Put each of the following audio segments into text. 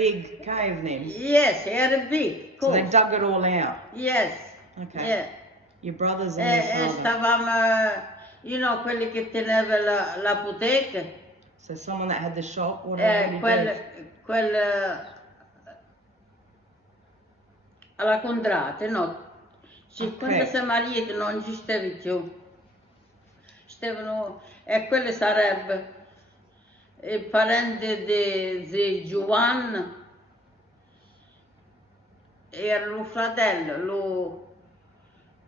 big cave then? Yes, era big. So they dug it all out? Yes. Okay. Yeah. Your brothers and your father? Stavamo, you know, quelli che teneva l'apoteca. So someone that had the shop, what did he do? Quel alla Contrate, no? Quando si è marito non ci stavi più. Stavano, e quello sarebbe il parente di Giovanni, era il fratello,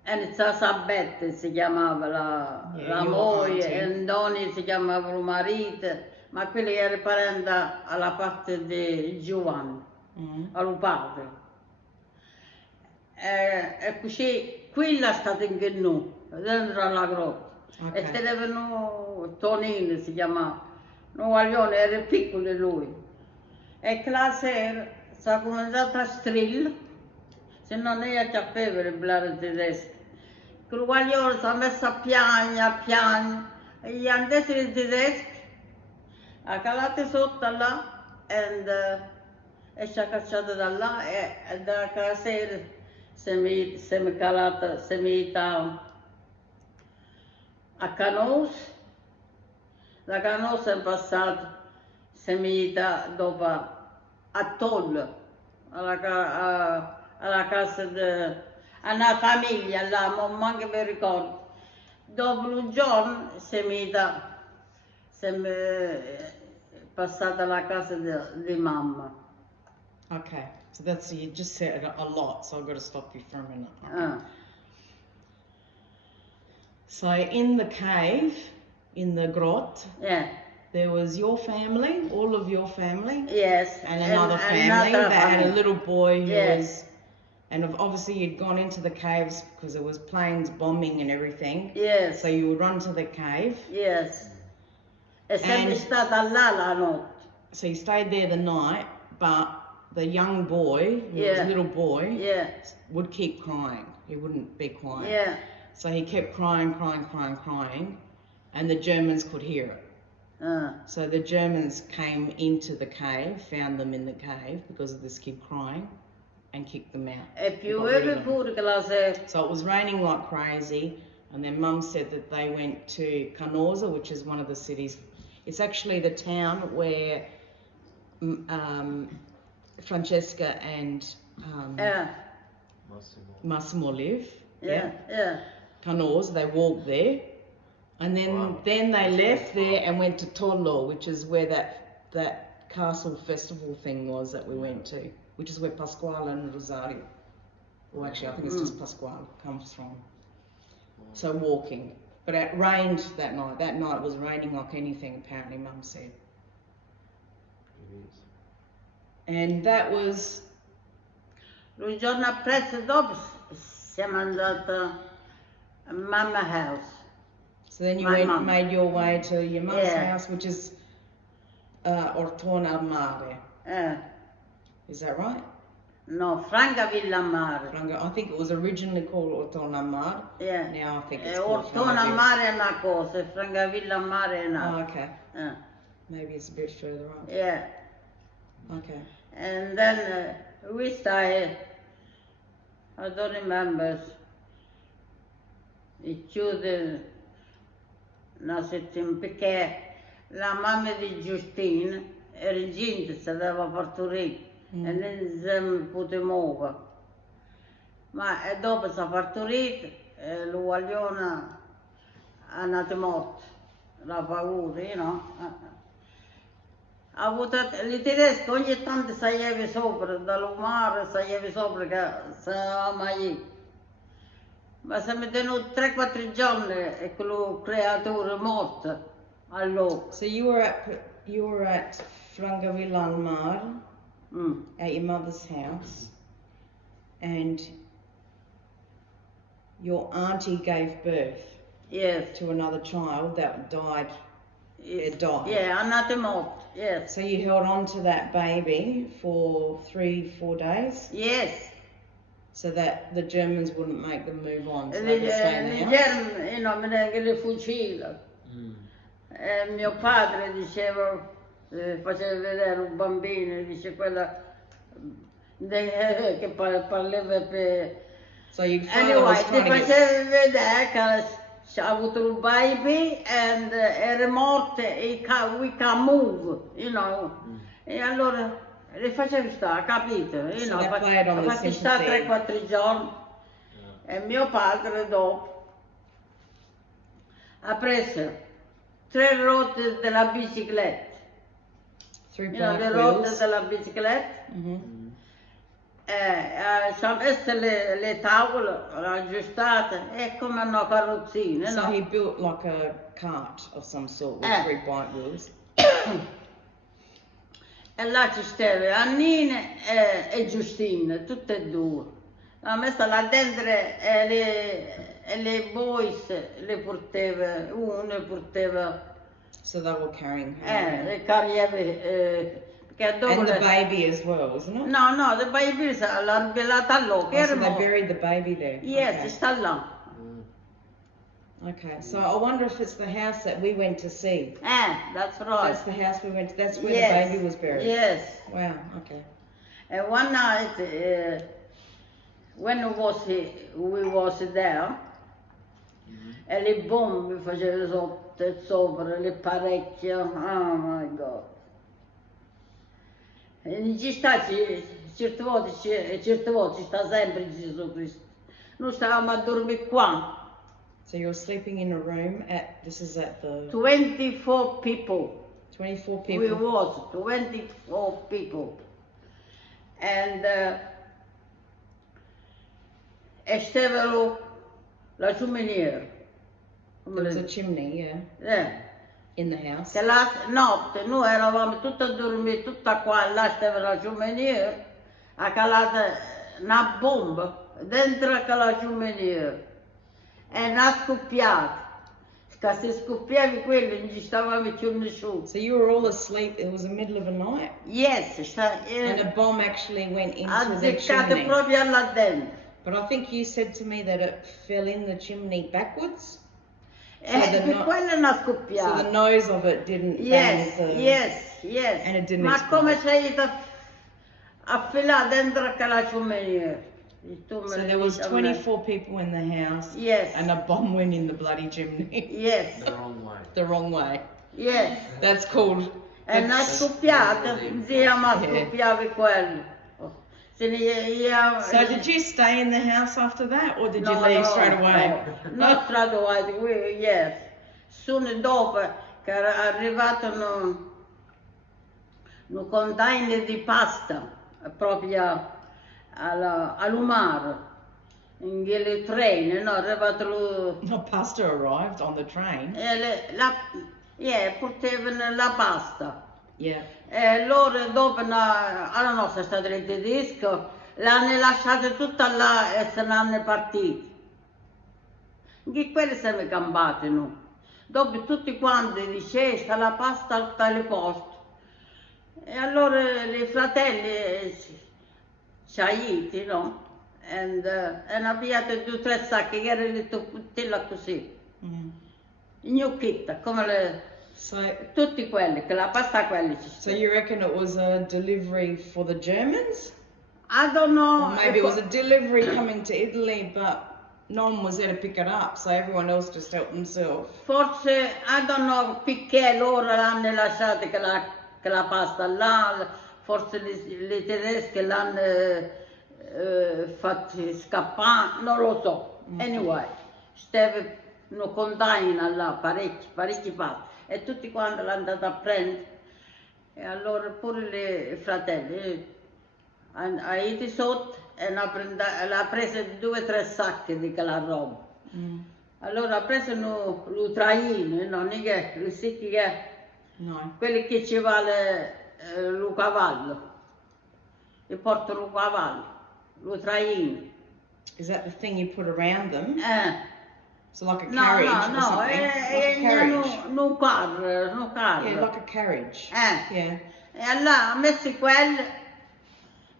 Sabette si chiamava la moglie, e Nonni si chiamava il marito, ma quello era parente alla parte di Giovanni, al padre. E così, quella è stata in Ghenù, dentro alla grotta. Okay. E tenevano Tonino, si chiamava. Un guaglione, era piccolo lui. E la sera si è cominciato a strillare, se non io capivo il blare tedesco. Quel guaglione si è messo a piangere, e gli andati in tedesco, ha calato sotto là, e ci ha cacciato da là, e da quella sera si mi calata, si mi stava a Canosa, da Canosa è passato, si mi dopo a Toll, alla casa di una famiglia là, ma manco mi ricordo. Dopo un giorno si mi passata alla casa di mamma. Okay, so you just said a lot, so I've got to stop you for a minute. Okay. So in the cave, in the grot, there was your family, all of your family. Yes. And another family that had a little boy who was, and obviously you'd gone into the caves because there was planes bombing and everything. Yes. So you would run to the cave. Yes. E sempre stata là la notte. So you stayed there the night, but the young boy, the little boy, would keep crying. He wouldn't be quiet. Yeah. So he kept crying, and the Germans could hear it. So the Germans came into the cave, found them in the cave because of this kid crying, and kicked them out. So it was raining like crazy, and then Mum said that they went to Canosa, which is one of the cities. It's actually the town where Francesca and Massimo live. Canosa, they walked there. And then they left there and went to Tollo, which is where that castle festival thing was that we went to, which is where Pasquale and Rosario, well actually I think it's just Pasquale comes from. So walking. But it rained that night. That night was raining like anything, apparently Mum said. And that was... Il giorno appresso dopo siamo andati a Mama's house. So then you made your way to your mum's house, which is Ortona al Mare. Is that right? No, Francavilla al Mare. I think it was originally called Ortona al Mare. Yeah. Now I think it's called Ortona al Mare è una cosa, Francavilla al Mare è un'altra. Oh, okay. Maybe it's a bit further on. Yeah. Okay. And then we stayed, I don't remember, it chiude una settimana, perché la mamma di Giustina era incinta, si aveva partorito e non si poteva muovere. Ma dopo si è partorito, l'uguaglione è nata morta, la paura, you know. I tedeschi ogni tanto salievi sopra, dal mare salievi sopra che si mai. Ma siamo tenuti 3-4 giorni e quello creatore morto all'occhio. So you were at Frangavilla al Mar, at your mother's house, and your auntie gave birth to another child that died. It died. Yeah, another morto. Yes. So you held on to that baby for 3-4 days? Yes. So that the Germans wouldn't make them move on. So they could stay in the house? Non me ne le fucila. Mio padre diceva, faceva vedere un bambino, dice quella che parlava per... So your father Anyway, was ti trying to get... faceva vedere che c'ha avuto un baby and era morta e we can move, you know. E allora le facevi stare, capito? You So know, they played on the fatti stare sympathy. 3-4 giorni. E mio padre dopo ha preso 3 ruote della bicicletta. 3 You know, bike le ruote wheels. della bicicletta. Mhm. Ci ha messo le tavole aggiustate, è come una carrozzina, So no? he built like a cart of some sort with 3 bike wheels. E là ci stava Annina e Giustina, tutte e due. L'ha messa là dentro e le boys le portava, uno le portava, So they were carrying her. le carriere, perché dopo And the le... baby as well, isn't it? No, the baby l'ha rivelata là, che Oh, era so they morto. buried the baby there. Yes, Okay. sta là. Okay, so I wonder if it's the house that we went to see. That's right. That's the house we went to. That's where Yes, the baby was buried. Yes. Wow. Okay. And one night, when we was there, e le bombe facevano sopra, le parecchie, oh my God. E non ci sta, certe volte ci sta sempre Gesù Cristo. Noi stavamo a dormire qua, So you're sleeping in a room this is at the 24 people. 24 We people. was 24 people. And e stavano la ciuminiera. There was a chimney, in the house. Che la notte noi eravamo tutti a dormire, tutta qua, là stava la ciuminiera, ha calato una bomba dentro quella ciuminiera e una scoppiata. Che se scoppiavi quello non ci stavamo più nessuno. So you were all asleep. It was the middle of the night, Yes, and a bomb actually went into the azzeccato chimney. proprio là dentro. But I think you said to me that it fell in the chimney backwards. Per quello è una So the scoppiata. nose of it didn't Yes, bang the... yes. And it didn't Ma explode. come sei a filare dentro quella ciuminiera? So there was 24 people in the house. Yes. And a bomb went in the bloody chimney. Yes, The wrong way. The wrong way. yes. That's called... È una scoppiata, zia ma Yeah. scoppiavi quello. Se So did you stay in the house after that, or did you No, leave no, straight away? No, not straight away, yes. Soon dopo che era arrivato un container di pasta proprio all'umare, in quelle treni, no, è arrivato The pasta arrived on the train. portavano la pasta. Yeah. E loro dopo, alla nostra stata il tedesco, l'hanno lasciata tutta là e se n'hanno partiti. Che quelli siamo campati noi. Dopo tutti quanti dicevano, sta la pasta al tale posto. E allora i fratelli ci aiuti, no? E hanno pigliato 2 o 3 sacchi che erano le tuttelle così. Mm. Gnocchetta, come So tutti quelli, che la pasta quelli ci So you reckon it was a delivery for the Germans? I don't know. Or maybe it was a delivery coming to Italy, but no one was there to pick it up, so everyone else just helped themselves. Forse, I don't know perché loro l'hanno lasciata che la pasta là, forse le tedesche l'hanno fatti scappare, non lo so. Anyway, stava un container là, parecchi pasti, e tutti quanti l'hanno andato a prendere. E allora pure i fratelli, ha ido sotto e l'ha preso 2 o 3 sacchi di quella roba. Allora ha preso lo traino, non è che, lo sicchi che, No. quelli che ci vale lo cavallo, che porta lo cavallo, lo traino. Is that the thing you put around them? So like a No, carriage or no, something? Like a carriage? non carro. Yeah, like a carriage. Yeah. E allora ha messo quelli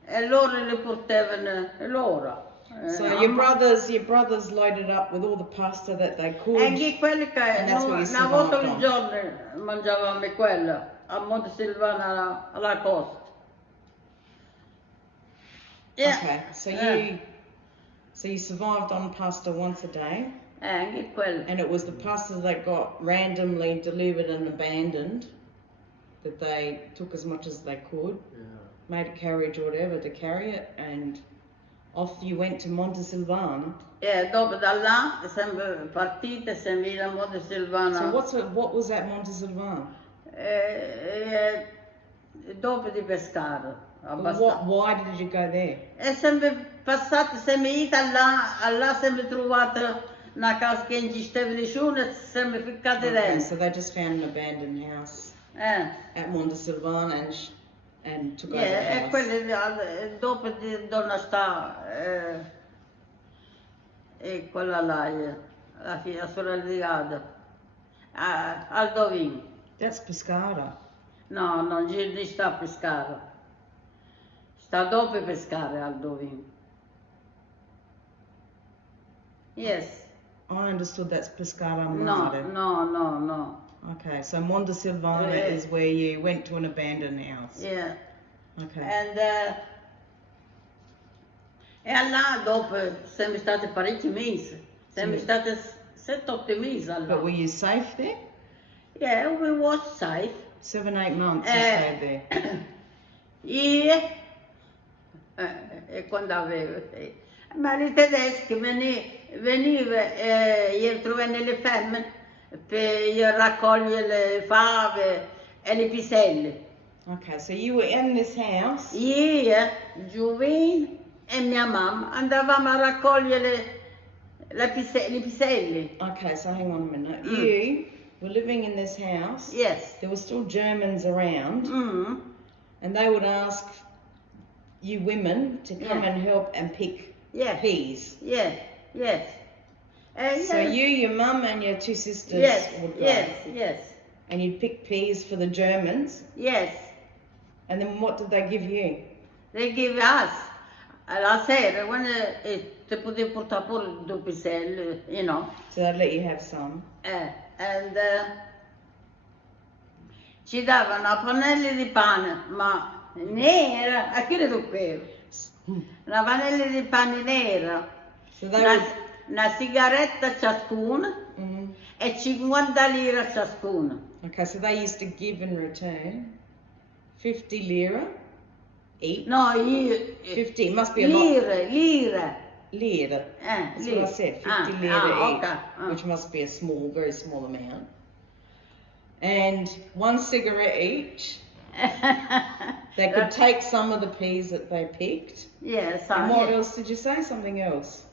e loro le portavano loro. So your brothers loaded up with all the pasta that they could. E che quelli che And that's what you una volta survived al on. giorno mangiavamo quello a Monte Silvano alla costa. Yeah. Okay, so you survived on pasta once a day, Anche quello. and it was the pasta that got randomly delivered and abandoned, that they took as much as they could, made a carriage or whatever to carry it, and off you went to Montesilvano. E dopo da là è sempre partita, siamo venuti a Montesilvano. So what was at Montesilvano? Dopo di pescare, Why did you go there? è sempre passato, siamo venuti là siamo trovati una casa che non ci stava nessuno e siamo ficcati Okay, dentro. so they just found an abandoned house at Montesilvano and took over the E house. quelle dopo di donna sta e quella là, la sorella di Ada, Aldovin. That's Pescara. No, non ci sta a pescare. Sta dopo pescare Aldovin. Yes. I understood that's Pescara No, Mare. no. Okay, so Montesilvano is where you went to an abandoned house. Yeah. Okay. E là dopo siamo stati parecchi mesi. Siamo stati 7-8 mesi allà. But were you safe there? Yeah, we was safe. 7-8 months you stayed there. E quando avevo... Ma i tedeschi venivano e trovavano le femmine per raccogliere le fave e le piselle. Okay, so you were in this house. Io, Giovin e mia mamma andavamo a raccogliere le piselle. Okay, so hang on a minute. You were living in this house. Yes. There were still Germans around, and they would ask you women to come and help and pick peas. Yes. So you, your mum and your two sisters would go. Yes. And you'd pick peas for the Germans. Yes. And then what did they give you? They give us alla sera when te potevi portare pure 2 piselle, you know. So they'd let you have some. And ci davano una pannella di pane, ma nera, a che le zucchero? Una pannella di pane nera, So they would... una sigaretta ciascuna e 50 lire ciascuna. Okay, so they used to give in return 50 lira each. No, 50, must be a lot. Lire. Lira. That's what I said, 50 lira each, okay. which must be a small, very small amount. And 1 cigarette each. They could take some of the peas that they picked. Yes. And what else did you say? Something else?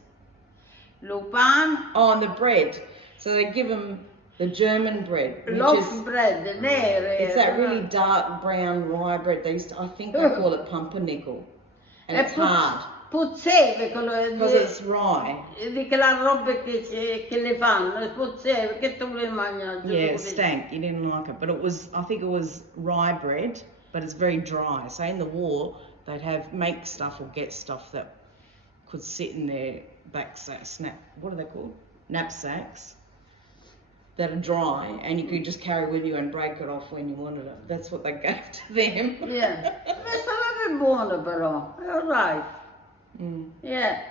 Lupan. Oh, and the bread. So they give them the German bread, which Loaf bread, nere. it's that really dark brown rye bread. They used to, I think they call it pumpernickel, and it's hard puzzeve because it's rye. Di quella roba che le fanno, puzzeve, che tu le mangi. Yeah, it stank. You didn't like it, but it was, I think it was rye bread, but it's very dry. So in the war, they'd make stuff or get stuff that could sit in their what are they called? Knapsacks. That are dry, and you could just carry with you and break it off when you wanted it. That's what they gave to them. Yeah. Stava buono però, all right. Yeah.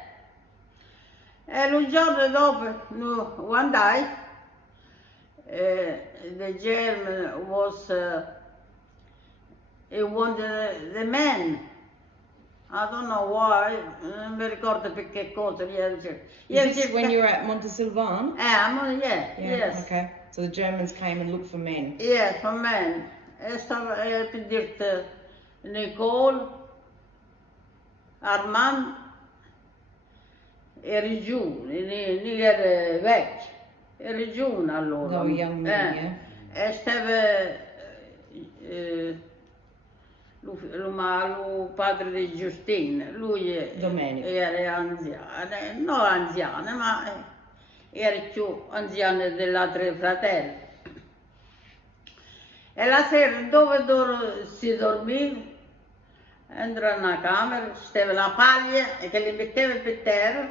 E un giorno dopo, one day, the German was, he wanted the men. I don't know why, non mi ricordo per che cosa. Is this when you were at Montesilvano? Yes. Okay. So the Germans came and looked for men. Yeah, for men. E stava per dirti Nicole, Armand, eri giù, eri vecchi, eri giù allora. They were young men, E stava il padre di Giustina, lui era anziano, ma era più anziano degli altri fratelli. E la sera dove si dormiva, entra nella camera, stava la paglia che li metteva per terra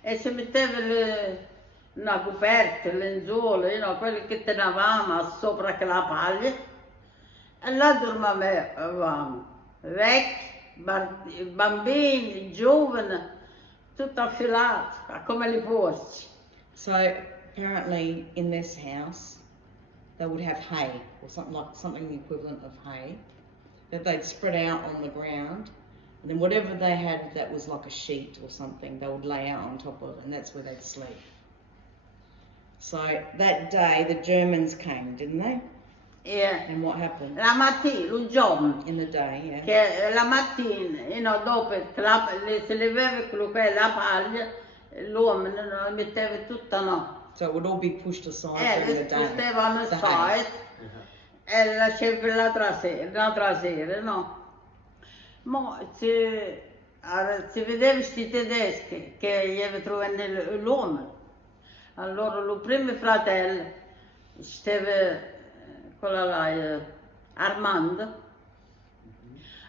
e si metteva una coperta, lenzuola, quelli che tenevamo sopra quella paglia. E là dormivamo, vecchi, bambini, giovani, tutto affilato, come li porci. So apparently in this house they would have hay or something the equivalent of hay that they'd spread out on the ground, and then whatever they had that was like a sheet or something they would lay out on top of, and that's where they'd sleep. So that day the Germans came, didn't they? Yeah. And what happened? La mattina, un giorno, In the day, yeah. che la mattina, dopo che se levava quello che è la paglia, l'uomo la metteva tutta, no. So it would all be pushed aside during the day. Spostavano The hay. aside e lasciava l'altra sera, no. Ma si vedeva questi tedeschi che gli avevano trovato l'uomo. Allora, il primo fratello stava, quello là, Armando,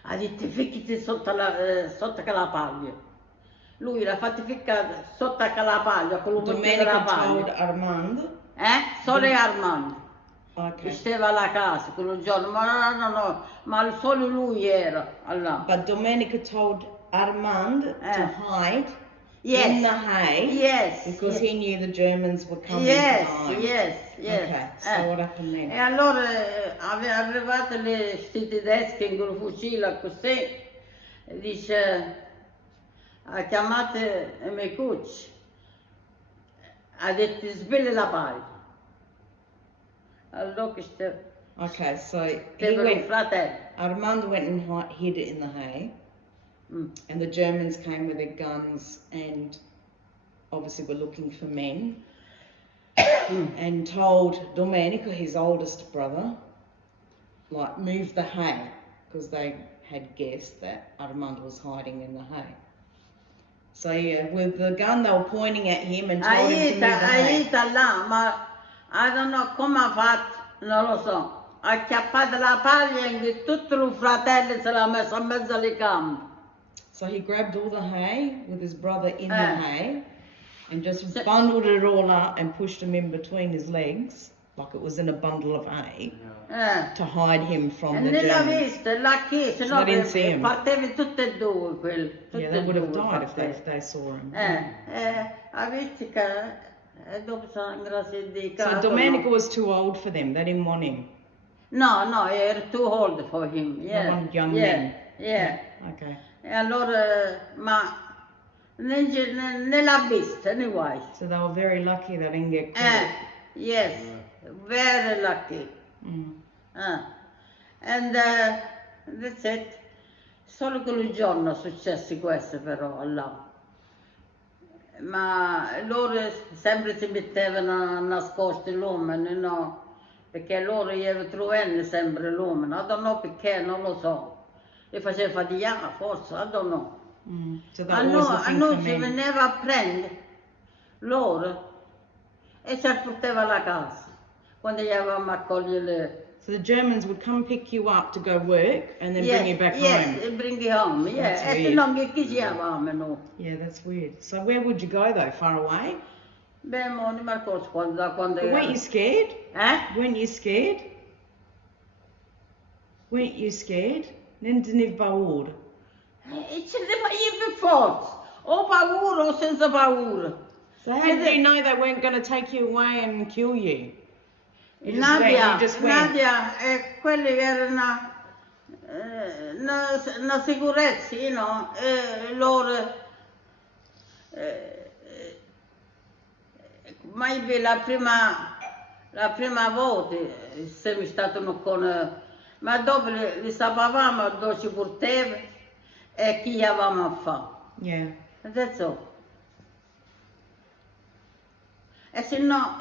ha detto ficcati sotto la paglia. Lui l'ha fatto ficcare sotto la paglia con l'uomo della Domenica told paglia. Armand. Solo Armando. Okay. Stava alla casa quel giorno, no, ma solo lui era là. But Domenica told Armand to hide Yes. in the hay. Yes. Because he knew the Germans were coming Yes, to hide. yes. Okay, so what happened then? E allora arrivate questi tedeschi con il fucile così, dice, ha chiamato i miei cucci, ha detto sveglia la paglia. Allora che Okay, so Armand went and hid it in the hay, and the Germans came with their guns and obviously were looking for men, and told Domenico, his oldest brother, like move the hay, because they had guessed that Armand was hiding in the hay. So yeah, with the gun they were pointing at him and told him to move the hay. Là, ma non so come ha fatto, non lo so. Ha acchiappato la paglia e tutto il fratello se l'ha messo in mezzo alle gambe. So he grabbed all the hay with his brother in the hay and just bundled it all up and pushed him in between his legs, like it was in a bundle of hay, to hide him from the Germans. E non l'ha visto, l'ha chiesto, So they didn't see him. partevi tutte e due quelli. Yeah, they would have died if they saw him. Ha visto che dopo sono ingrassi di So Domenico was too old for them, they didn't want him. No, era too old for him. Yeah. They wanted young men. Yeah. Okay. E allora, ma ne l'ha vista, anyway. So they were very lucky they didn't get caught. Yes, very lucky. And that's it. Solo quel giorno è successo questo però là. Ma loro sempre si mettevano nascosti l'uomo, no? Perché loro gli trovavano sempre l'uomo, I don't know perché, non lo so. Li faceva faticare, forse, I don't know. So that was A noi ci veniva a prendere loro e ci portava alla casa, quando gli avevamo a cogliere. So the Germans would come pick you up to go work and then bring you back home? Yes, bring you home, yeah. That's E se non che ci avevamo noi. Yeah, that's weird. So where would you go though? Far away? Beh, non mi ricordo quando But weren't you scared? Weren't you scared? Weren't you scared? Non tenevi paura? E ce ne vai per forza, o paura o senza paura. So how did you know they weren't going to take you away and kill you? Nadia, went. quelli erano una sicurezza, loro, mai la prima volta siamo stati con, ma dopo li sapevamo dove ci portava e chi gli avevamo a fare. Yeah. That's all. E se no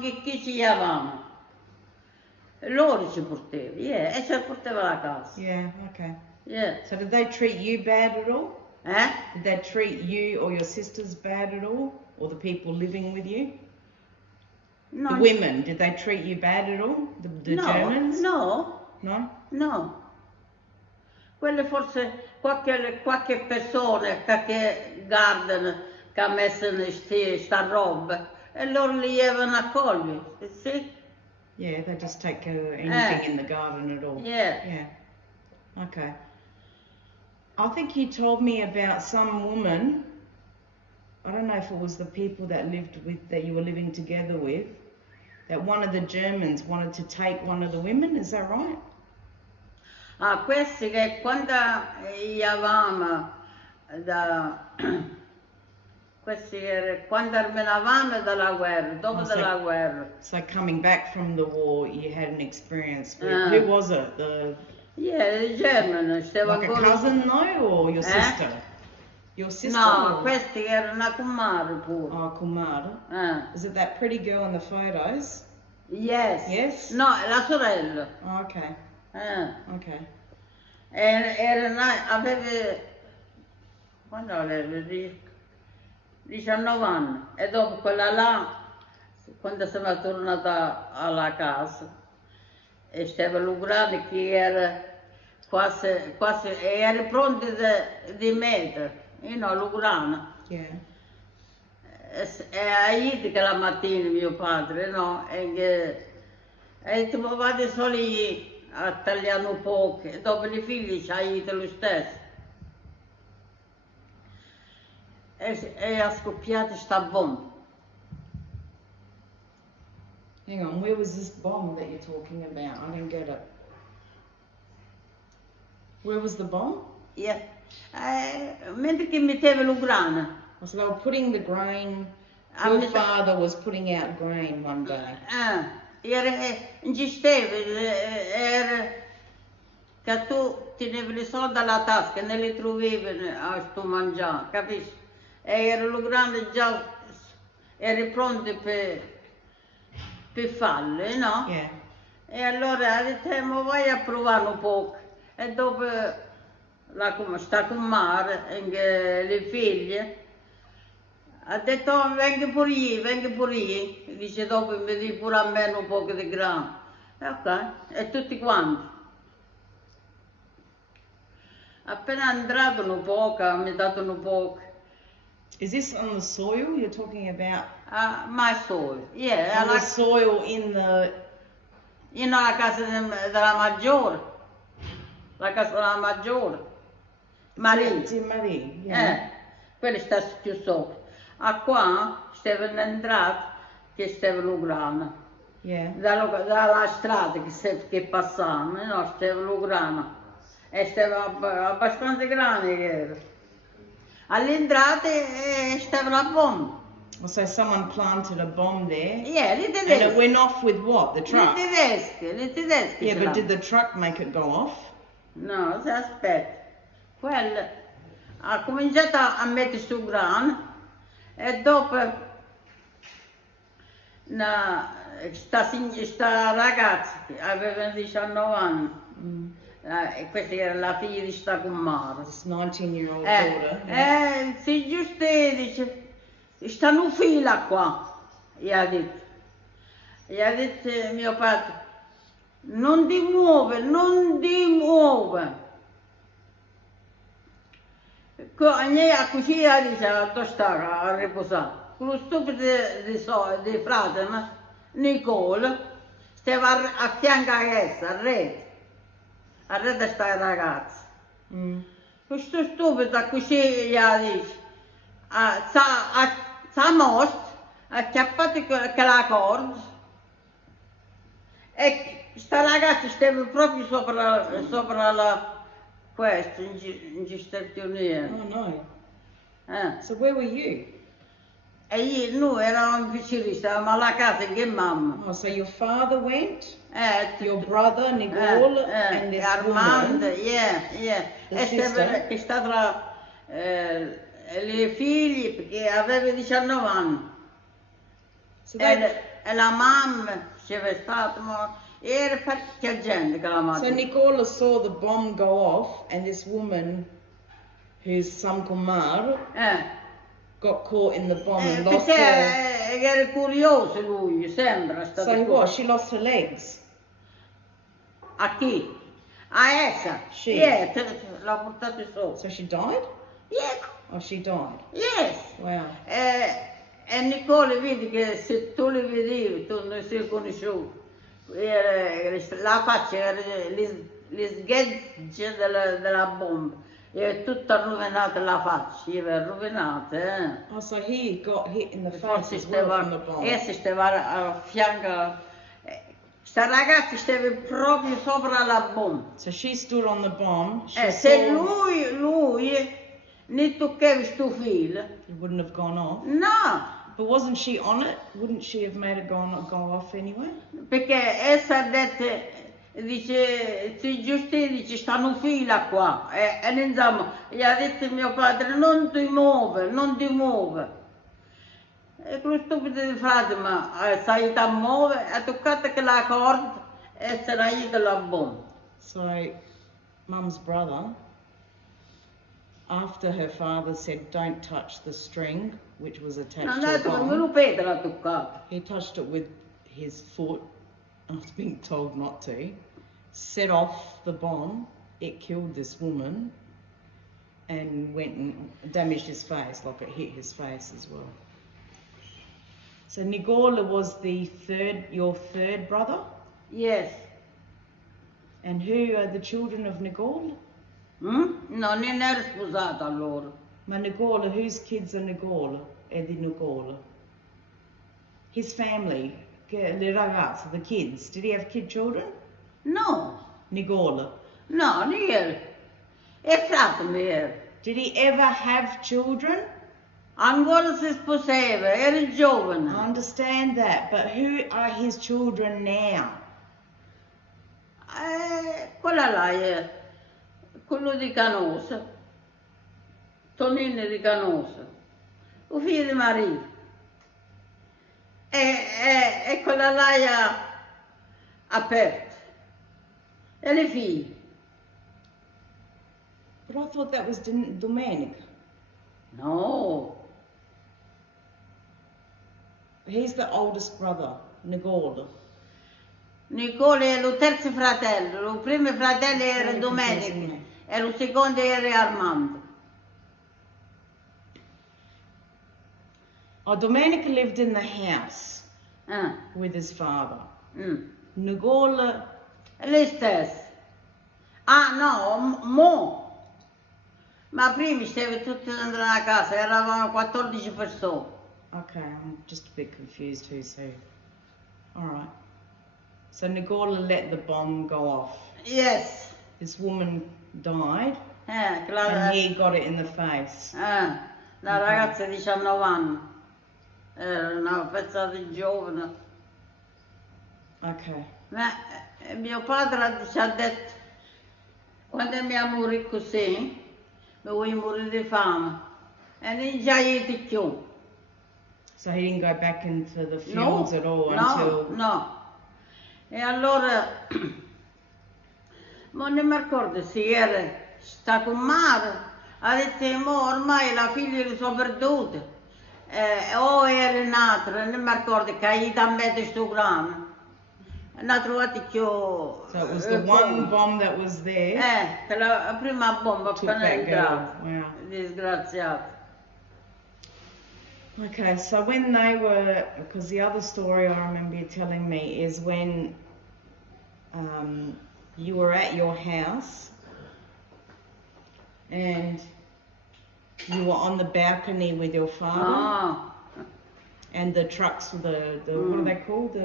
chi ci avevamo? Loro ci portavano, e ci portava alla casa. Yeah, okay. Yeah. So did they treat you bad at all? Did they treat you or your sisters bad at all? Or the people living with you? No. The women, did they treat you bad at all? The Germans? No. No? No. Quelle forse qualche persona, qualche garden che ha messo sta roba e loro li avevano accolti, sì? Yeah, they just take care of anything in the garden at all. Yeah. Yeah. Okay. I think you told me about some woman. I don't know if it was the people that you were living together with, that one of the Germans wanted to take one of the women. Is that right? Ah, questi che quando eravamo da... questi quando tornavamo dalla guerra, dopo della guerra. So coming back from the war, you had an experience with, who was it? Yeah, the German. Like a cousin though, or your sister? Your sister? No, questi erano una kumara pure. Oh, Kumar. Is it that pretty girl in the photos? Yes. Yes? No, è la sorella. Oh, okay. Okay. Aveva, quando aveva 19 anni, e dopo quella là, quando siamo tornata alla casa, e stava Lugrano che era quasi era pronto di mettere, no, Lugrano. Yeah. E ahí che la mattina mio padre, no, e ti vado solo a tagliare un po', e dopo i figli ci aiuta lo stesso. E ha scoppiato sta bomba. Hang on, where was this bomb that you're talking about? I didn't get it. Where was the bomb? Yeah. Mentre che metteva lo grano. So they were putting the grain, your father was putting out grain one day. Era che tu tenevi i soldi alla tasca, non li trovavi a sto mangiare, capisci? E era lo grande già, era pronto per farlo, no? Yeah. E allora ha detto, ma vai a provare un po'. E dopo sta con Mare, le figlie, ha detto, oh, venga pure io. Dice, dopo mi dici pure a me un po' di grano. E ok, e tutti quanti. Appena entrato un po', mi ha dato un po'. Is this on the soil you're talking about? My soil, yeah. On the soil in the... La casa della maggiore. La casa della maggiore. Maria. Sì, Maria, yeah. Quello sta più sopra. A qua stavano entrati che stavano grana. Yeah. Dalla strada che passavano, no, stavano grana. E stava abbastanza grande che era. All'entrata stava la bomba. So someone planted a bomb there? Yeah, li tedeschi. And it went off with what? The truck? Li tedeschi. Yeah, but did the truck make it go off? No, aspetta. Quello ha cominciato a mettere su grano e dopo sta ragazza che aveva 19 anni, e questa era la figlia di sta Kumara. This 19-year-old daughter. Si giusto dice, stanno in fila qua, gli ha detto mio padre, non ti muove. A cucina dice a stare a riposare. Quello stupido di frate, Nicola, stava a fianco a essa, a rete sta ragazza. Questo stupido a cucina dice, s'ha mosso, ha acchiappato quella corda e sta ragazza stava proprio sopra questo, in Stati Uniti. Oh no. So where were you? E noi eravamo vicini, stavamo alla casa che mamma. Oh, so your father went? Your brother, Nicole, and this Armand, woman? yeah. The sister? Che sta tra le figlie, perché aveva 19 anni. So E la mamma c'era stata, ma era parecchia gente che la mamma. So Nicola saw the bomb go off, and this woman, who's Sam Kumar, got caught in the bomb and lost her... Era curioso lui, sembra. So what, she lost her legs? A chi? A essa? She? Yeah, l'ha portato sopra. So she died? Yeah. Oh, she died? Yes. Wow. E Nicola vedi che se tu li vedevi, tu non sei conosciuto. La faccia era gli sgheggi della bomba. Gli è tutta rovinata la faccia, gli è rovinata, eh. Oh, so he got hit in the face Forse as well from the bomb. stava a fianco, sta ragazza stava proprio sopra la bomba. So she stood on the bomb. She Se saw lui ne toccava sto filo, it wouldn't have gone off. no, But wasn't she on it? Wouldn't she have made it go off anyway? perché essa ha detto, dice, sì, giusto, dice, stanno fila qua, e insomma, gli ha detto mio padre, non ti muove, non ti muove. E quello stupido di frate, ma si è aiutato a muovere, ha toccato che la corda e se l'ha ido la bomba. So, Mum's brother, after her father said, "Don't touch the string," which was attached to a bomb, Non lo vedo l'ha toccato. he touched it with his foot after being told not to, set off the bomb. It killed this woman and went and damaged his face, like it hit his face as well. So Nicola was your third brother? Yes. And who are the children of Nicola? No, non era sposato allora. Ma Nicola, whose kids are Nicola? È di Nicola. His family, le ragazze, the kids. Did he have children? No, Nicola. no, niente. È frate mio. Did he ever have children? Ancora si sposava, era giovane. I understand that, but who are his children now? Quella là è quello di Canosa, Tonino di Canosa, il figlio di Maria. E quella là è aperta. E le figlie. But I thought that was Domenico. No, He's the oldest brother, Nicola. Nicola è il terzo fratello, il primo fratello era Domenico e il secondo era Armando. Oh, Domenico lived in the house with his father. Nicola, Lei stessa. Ah no, ma prima stava tutti dentro la casa, eravamo 14 persone. okay, I'm just a bit confused who's who. Alright. So Nicola let the bomb go off. Yes. This woman died Claro. and he got it in the face. La ragazza di 19 anni. Era una pezza di giovane. Okay. Ma mio padre ci ha detto, quando mi morì così, mi vuoi morire di fame. E non già gli più. So he didn't go back into the fields at all until... No. E allora, ma non mi ricordo se era stato un mare, ha detto, ma ormai la figlia le sono perdute. O era un'altra, non mi ricordo, che gli ha messo sto grano. L'ha trovato più... So it was the one bomb that was there. La prima bomba che non è entrata. Wow. Disgraziato. Okay, so when they were, because the other story I remember you telling me is when you were at your house and you were on the balcony with your father and the trucks, what are they called?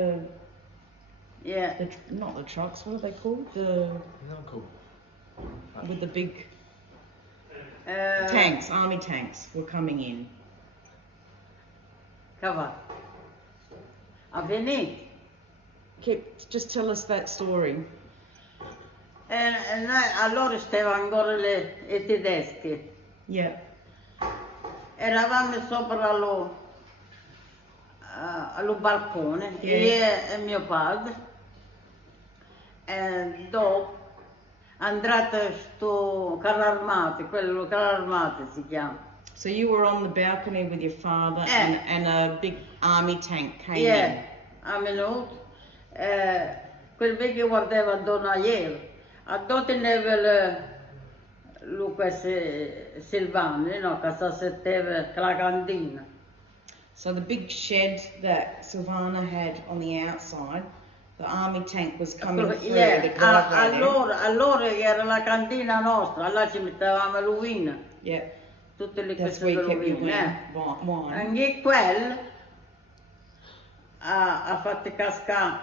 Not the trucks, what are they called? With the big tanks, army tanks were coming in. Cavallo. A venire. Just tell us that story. Noi allora stavano ancora le tedesche. Yeah. Eravamo sopra allo balcone, io e mio padre. E dopo è andato sto carro armato, quello carro armato si chiama. So you were on the balcony with your father and a big army tank came in. A minuto. Quel vecchio guardava attorno a ieri. Addosso teneva Silvano, no, che sta setteva la cantina. So the big shed that Silvana had on the outside, the army tank was coming through the driveway allora che era la cantina nostra, là ci mettevamo l'uvina. Yeah. Tutte le That's queste where you kept your rovine. wine. Anche quel ha fatto cascare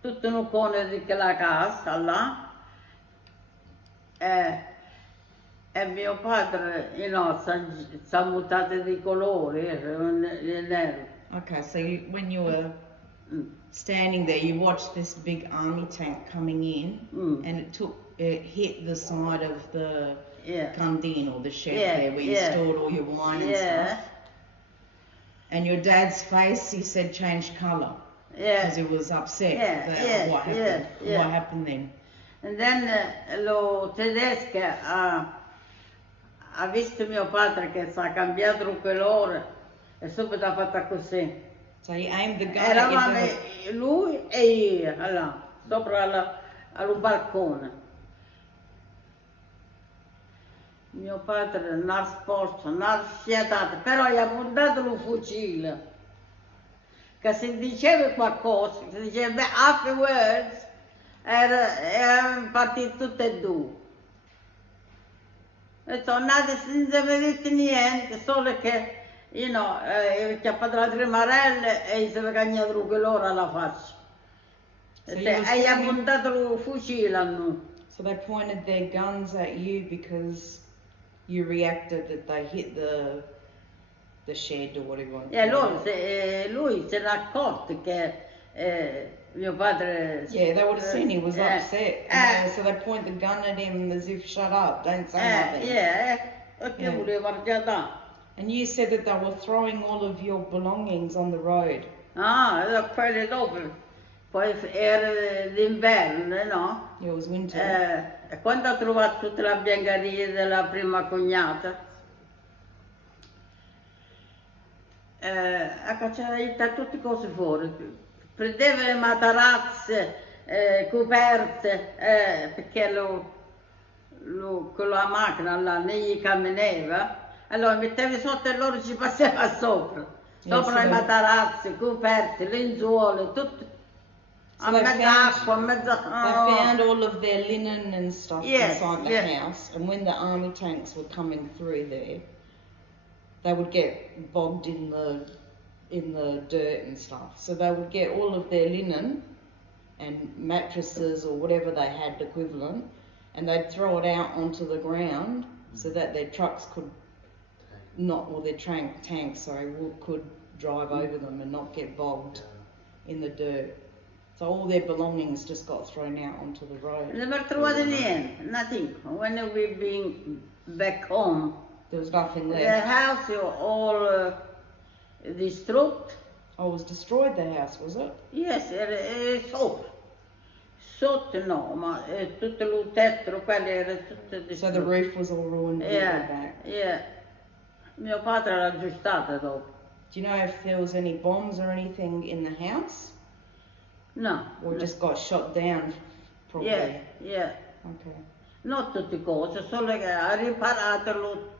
tutto un cone di quella casa là e mio padre si è mutato di colore, nero. Okay, so when you were standing there, you watched this big army tank coming in, and it hit the side of the canteen or the shed there where you stored all your wine and stuff. And your dad's face, he said, changed colour because he was upset. What happened? What happened then? And then lo tedesco ha visto mio padre che si è cambiato il colore e subito ha fatto così. So he aimed the gun Eravamo at lui e io, là, sopra al balcone. Mio padre non ha sposto, non ha sfiatato, però gli ha puntato un fucile. Che se diceva qualcosa, se diceva afterwards, erano partiti tutti e due. E sono andati senza aver detto niente, solo che che ha fatto la tremarella e si è cagnato l'ora alla faccia. E gli ha puntato il fucile a noi. So they pointed their guns at you because you reacted that they hit the shed or whatever. Lui se n'è accorto che mio padre... Yeah, they would have seen he was upset. So they point the gun at him as if, shut up, don't say nothing. Perché voleva argiare. And you said that they were throwing all of your belongings on the road. Quelli dopo. Poi era d'inverno, no? Yeah, it was winter. E quando ho trovato tutta la biancheria della prima cognata, ha cacciato tutte cose fuori. Prendeva le matarazze, coperte, perché con la macchina là ne gli camminava. Allora metteva sotto e loro ci passava sopra. Sopra le matarazze, coperte, lenzuole, tutto. So they found all of their linen and stuff inside the house, and when the army tanks were coming through there, they would get bogged in the dirt and stuff. So they would get all of their linen and mattresses or whatever they had equivalent, and they'd throw it out onto the ground so that their trucks could tanks could drive over them and not get bogged in the dirt. So all their belongings just got thrown out onto the road. Never trovato niente, nothing. When we been back home, there was nothing left. The house was all destroyed. Oh, it was destroyed, the house, was it? Yes, sotto. Sotto no, ma tutto il tetto, quello era tutto destroyed. So the roof was all ruined back? Yeah. Mio padre l'ha aggiustata dopo. Do you know if there was any bombs or anything in the house? No. Or just got shot down, probably? Yeah. Okay. Non tutte cose, solo che ha riparato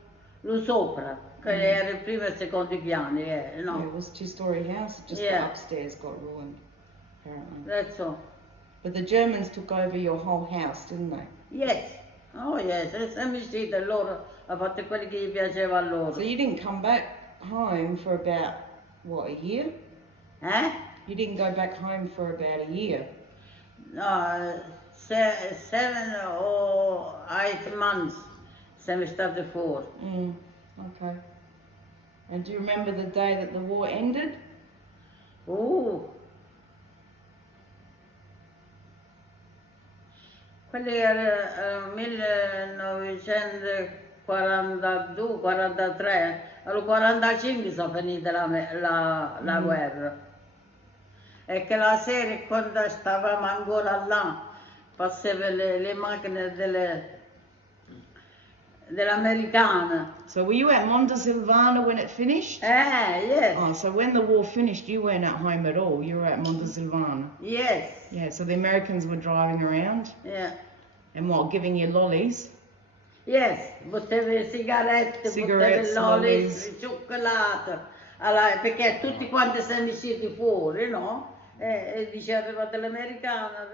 lo sopra, che era il primo e secondo piani, no? Yeah, it was a two-story house, just the upstairs got ruined, apparently. That's all. But the Germans took over your whole house, didn't they? Yes. Oh yes, è sempre uscita loro, ha fatto quello che gli piaceva a loro. So you didn't come back home for about, what, a year? You didn't go back home for about a year? No, 7 or 8 months siamo stati fuori. Okay. And do you remember the day that the war ended? Quello era 1942-43, al 45 sono finita la guerra. E che la sera, quando stavamo ancora là, passavano le macchine dell'americana. So were you at Montesilvano when it finished? Yes. Oh, so when the war finished, you weren't at home at all. You were at Montesilvano. Yes. Yeah, so the Americans were driving around? Yeah. And what, giving you lollies? Yes, buttava sigarette, buttava lollies, cioccolato. Allora, perché tutti quanti siamo usciti fuori, no? E dice arrivate l'americana,